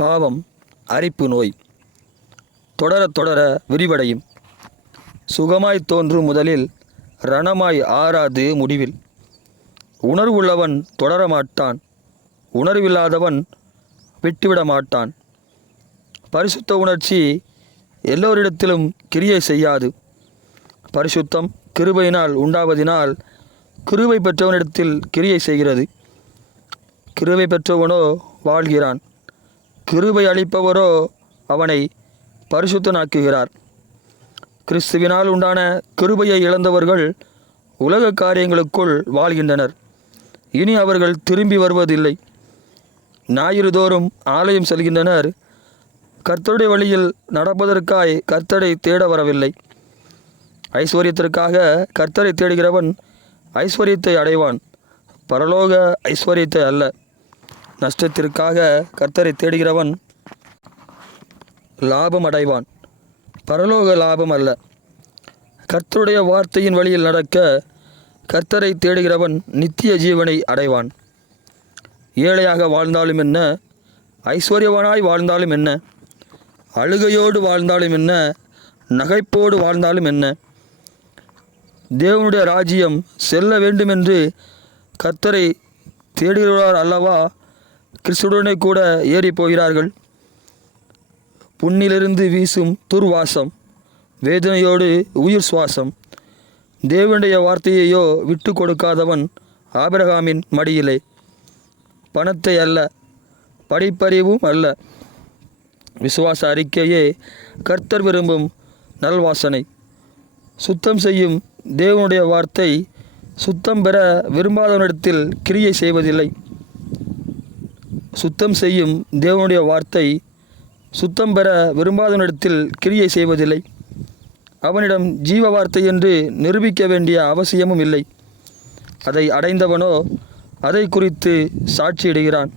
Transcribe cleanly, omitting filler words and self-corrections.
பாவம் அரிப்பு நோய் தொடர தொடர விரிவடையும். சுகமாய் தோன்றும் முதலில் ரணமாய் ஆறாது முடிவில். உணர்வுள்ளவன் தொடரமாட்டான், உணர்வில்லாதவன் விட்டுவிட மாட்டான். பரிசுத்த உணர்ச்சி எல்லோரிடத்திலும் கிரியை செய்யாது. பரிசுத்தம் கிருபையினால் உண்டாவதினால் கிருபை பெற்றவனிடத்தில் கிரியை செய்கிறது. கிருபை பெற்றவனோ வாழ்கிறான், கிருபை அளிப்பவரோ அவனை பரிசுத்தனாக்குகிறார். கிறிஸ்துவினால் உண்டான கிருபையை இழந்தவர்கள் உலக காரியங்களுக்குள் வாழ்கின்றனர். இனி அவர்கள் திரும்பி வருவதில்லை. ஞாயிறுதோறும் ஆலயம் செல்கின்றனர். கர்த்தருடைய வழியில் நடப்பதற்காய் கர்த்தரை தேட வரவில்லை. ஐஸ்வர்யத்திற்காக கர்த்தரை தேடுகிறவன் ஐஸ்வர்யத்தை அடைவான், பரலோக ஐஸ்வர்யத்தை அல்ல. நஷ்டத்திற்காக கர்த்தரை தேடுகிறவன் லாபம் அடைவான், பரலோக லாபம் அல்ல. கர்த்தருடைய வார்த்தையின் வழியில் நடக்க கர்த்தரை தேடுகிறவன் நித்திய ஜீவனை அடைவான். ஏழையாக வாழ்ந்தாலும் என்ன, ஐஸ்வர்யவனாய் வாழ்ந்தாலும் என்ன, அழுகையோடு வாழ்ந்தாலும் என்ன, நகைப்போடு வாழ்ந்தாலும் என்ன, தேவனுடைய ராஜ்யம் செல்ல வேண்டுமென்று கர்த்தரை தேடுகிறார் அல்லவா கிறிஸ்துவுடனே கூட ஏறி போகிறார்கள். புண்ணிலிருந்து வீசும் துர்வாசம், வேதனையோடு உயிர் சுவாசம். தேவனுடைய வார்த்தையையோ விட்டு கொடுக்காதவன் ஆபிரகாமின் மடியிலே. பணத்தை அல்ல, படிப்பறிவும் அல்ல, விசுவாச அறிக்கையே கர்த்தர் விரும்பும் நல்வாசனை. சுத்தம் செய்யும் தேவனுடைய வார்த்தை சுத்தம் பெற விரும்பாதவனிடத்தில் கிரியை செய்வதில்லை. சுத்தம் செய்யும் தேவனுடைய வார்த்தை சுத்தம் பெற விரும்பாதவனிடத்தில் கிரியை செய்வதில்லை. அவனிடம் ஜீவ வார்த்தை என்று நிரூபிக்க வேண்டிய அவசியமும் இல்லை. அதை அடைந்தவனோ அதை குறித்து சாட்சியிடுகிறான்.